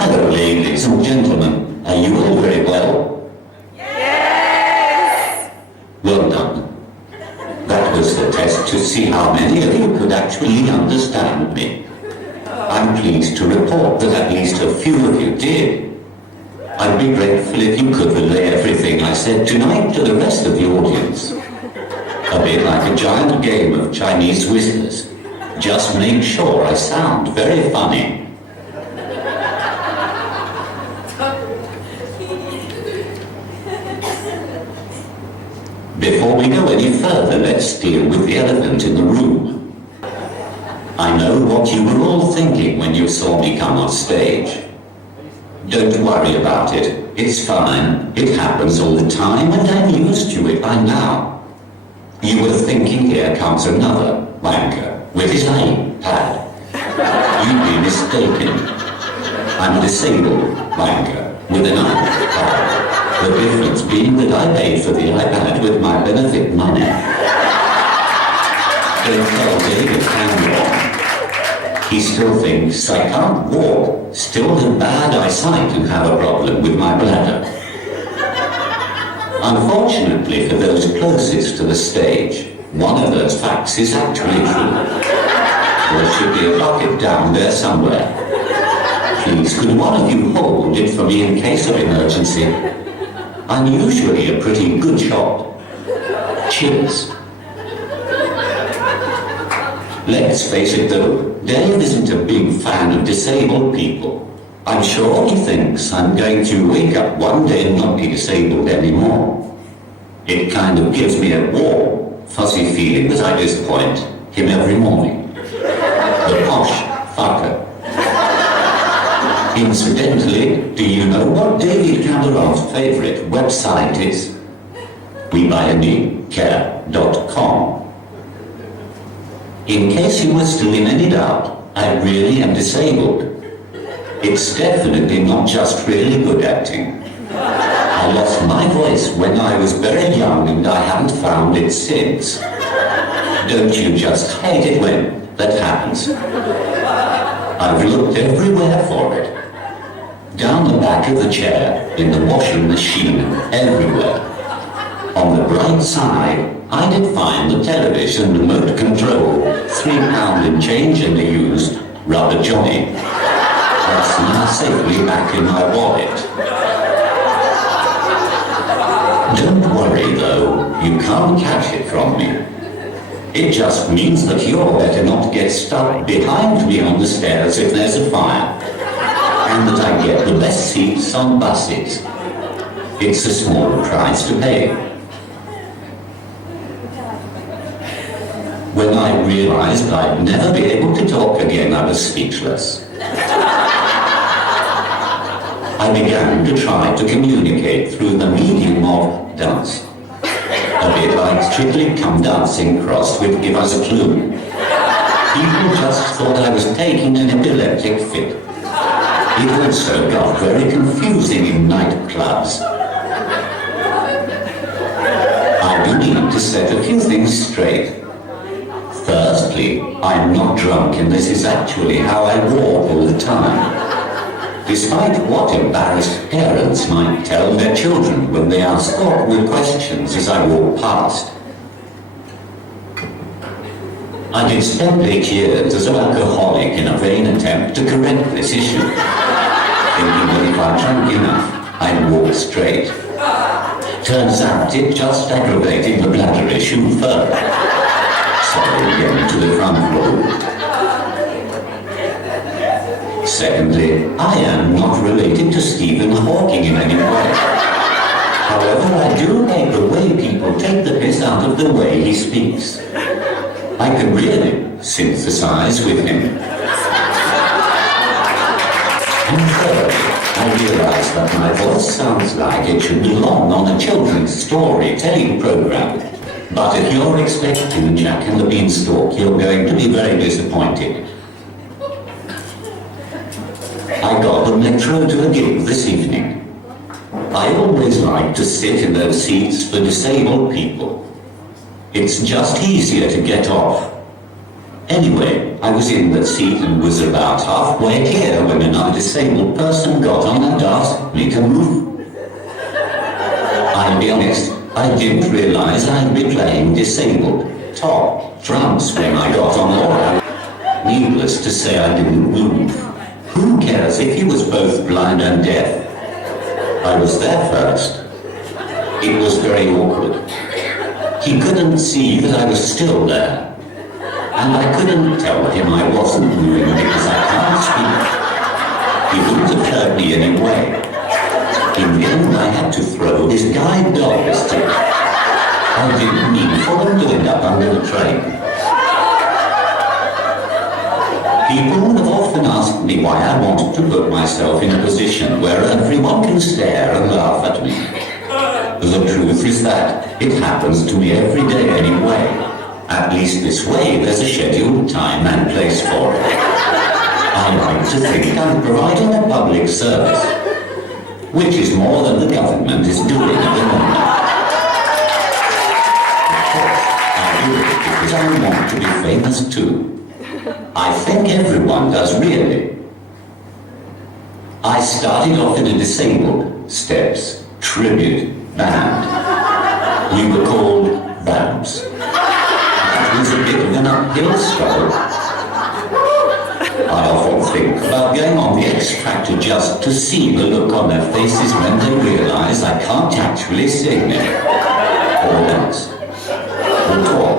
Hello, ladies and gentlemen. Are you all very well? Yes! Well done. That was the test to see how many of you could actually understand me. I'm pleased to report that at least a few of you did. I'd be grateful if you could relay everything I said tonight to the rest of the audience. A bit like a giant game of Chinese whispers. Just make sure I sound very funny. Before we go any further, let's deal with the elephant in the room. I know what you were all thinking when you saw me come on stage. Don't worry about it. It's fine. It happens all the time and I'm used to it by now. You were thinking, here comes another wanker with his iPad. You'd be mistaken. I'm a disabled wanker with an iPad. The difference being that I paid for the iPad with my benefit money. Don't tell David Cameron. He still thinks I can't walk, still have bad eyesight and have a problem with my bladder. Unfortunately for those closest to the stage, one of those facts is actually true. There should be a bucket down there somewhere. Please, could one of you hold it for me in case of emergency? I'm usually a pretty good shot. Cheers. Let's face it though, Dave isn't a big fan of disabled people. I'm sure he thinks I'm going to wake up one day and not be disabled anymore. It kind of gives me a warm, fuzzy feeling that I disappoint him every morning. The posh fucker. Incidentally, do you know what David Cameron's favorite website is? WeBuyAnyCare.com. In case you were still in any doubt, I really am disabled. It's definitely not just really good acting. I lost my voice when I was very young and I haven't found it since. Don't you just hate it when that happens? I've looked everywhere for it. Down the back of the chair, in the washing machine, everywhere. On the bright side, I did find the television remote control, £3 and change in the used rubber Johnny. That's now safely back in my wallet. Don't worry though, you can't catch it from me. It just means that you're better not get stuck behind me on the stairs if there's a fire. And that I get the best seats on buses. It's a small price to pay. When I realized I'd never be able to talk again, I was speechless. I began to try to communicate through the medium of dance. A bit like Strictly Come Dancing crossed with Give Us a Clue. People just thought I was taking an epileptic fit. It also got very confusing in nightclubs. I do need to set a few things straight. Firstly, I'm not drunk and this is actually how I walk all the time. Despite what embarrassed parents might tell their children when they ask awkward questions as I walk past. I did spend 8 years as an alcoholic in a vain attempt to correct this issue, thinking that if I drank enough, I'd walk straight. Turns out it just aggravated the bladder issue further. Sorry, getting to the front row. Secondly, I am not related to Stephen Hawking in any way. However, I do hate the way people take the piss out of the way he speaks. I can really sympathize with him. And thirdly, I realize that my voice sounds like it should belong on a children's storytelling program. But if you're expecting Jack and the Beanstalk, you're going to be very disappointed. I got the metro to a gig this evening. I always like to sit in those seats for disabled people. It's just easier to get off. Anyway, I was in that seat and was about halfway here when another disabled person got on and asked me to move. I'll be honest, I didn't realize I'd be playing disabled top trumps when I got on board. Needless to say, I didn't move. Who cares if he was both blind and deaf? I was there first. It was very awkward. He couldn't see that I was still there. And I couldn't tell him I wasn't moving because I can't speak. He wouldn't have heard me anyway. In the end, I had to throw his guide dog stick. I didn't mean for them to end up under the train. People have often asked me why I want to put myself in a position where everyone can stare and laugh at me. The truth is that it happens to me every day anyway. At least this way there's a scheduled time and place for it. I like to think I'm providing a public service, which is more than the government is doing at the moment. Of course, I do it because I want to be famous too. I think everyone does really. I started off in a disabled steps tribute band. We were called Vamps. It was a bit of an uphill struggle. I often think about going on the X Factor just to see the look on their faces when they realize I can't actually sing it, or dance, or talk.